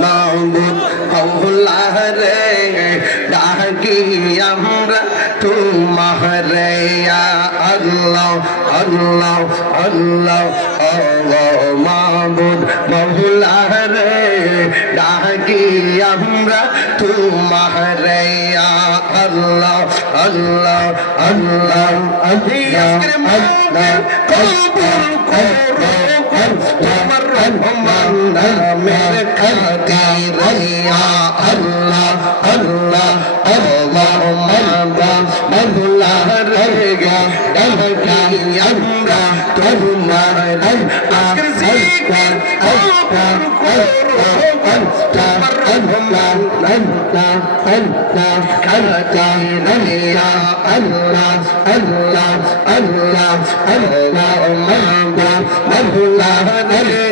মাবুদ মাওলা রে ডাকি আমরা তোমারে ইয়া আল্লাহ আল্লাহ আল্লাহ ও মাবুদ মাওলা রে ডাকি আমরা তোমারে ইয়া আল্লাহ আল্লাহ আল্লাহ আল্লাহ কবুল করো তোমার রহমান নামের খাতির ইয়া আল্লাহ আল্লাহ আল্লাহ মাওলা রে ডাকি আমরা তোমারে আজকের জিকির কবুল করো তোমার রহমান আল্লাহ আল্লাহ খাতির ইয়া আল্লাহ আল্লাহ আল্লাহ আল্লাহ মাওলা রে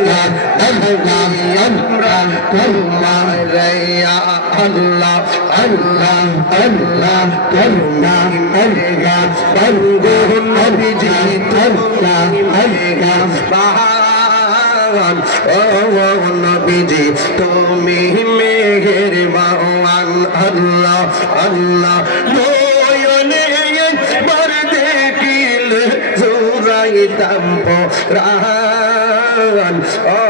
ডাকি আমরা তোমারে ইয়া আল্লাহ আল্লাহ আল্লাহ আল্লাহ আল্লাহ বন্ধু নবীজি তোমার আল্লাহ বাহান ও নবীজি তুমি মেহেরবান আল্লাহ আল্লাহ নয়নে একবার দেখিলে জোড়াইতাম প্রাণ ও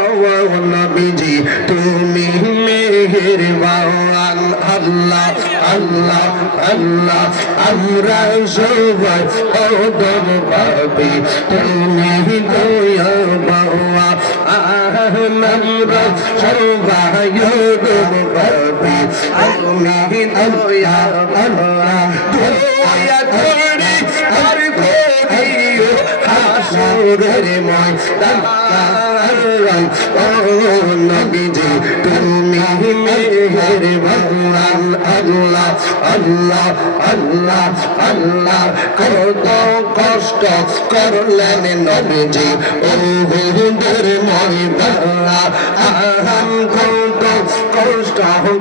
নবীজি তুমি মেহেরবান আল্লাহ আল্লাহ আল্লাহ আমরা সবাই ওদম পাবি তুমি দয়া বাবা আমরা সবাই ওদম পাবি তুমি দয়া বাবা দয়া করে আর করিও হাসরের ময়দান ও নবীজি তুমি মেহেরবান আল্লাহ আল্লাহ আল্লাহ আল্লাহ কত কষ্ট করলেন নবীজি উহুদের ময়দানে কত কষ্ট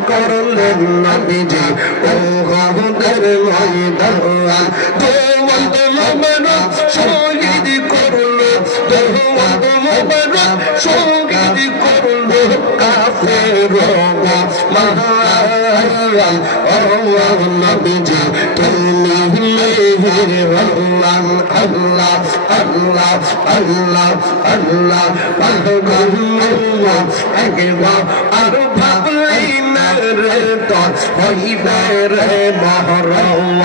করলেন নবীজি উহুদের ময়দানে দোয়াত মোবারক শহীদ করলো দোয়াত মোবারক শহীদ করলো কাফের মহান ও নবীজি তুমি মেহেরবান আল্লাহ আল্লাহ আল্লাহ আল্লাহ আল্লাহ একবার আর ভাবলেই না রে তো হইবে রে মহরম।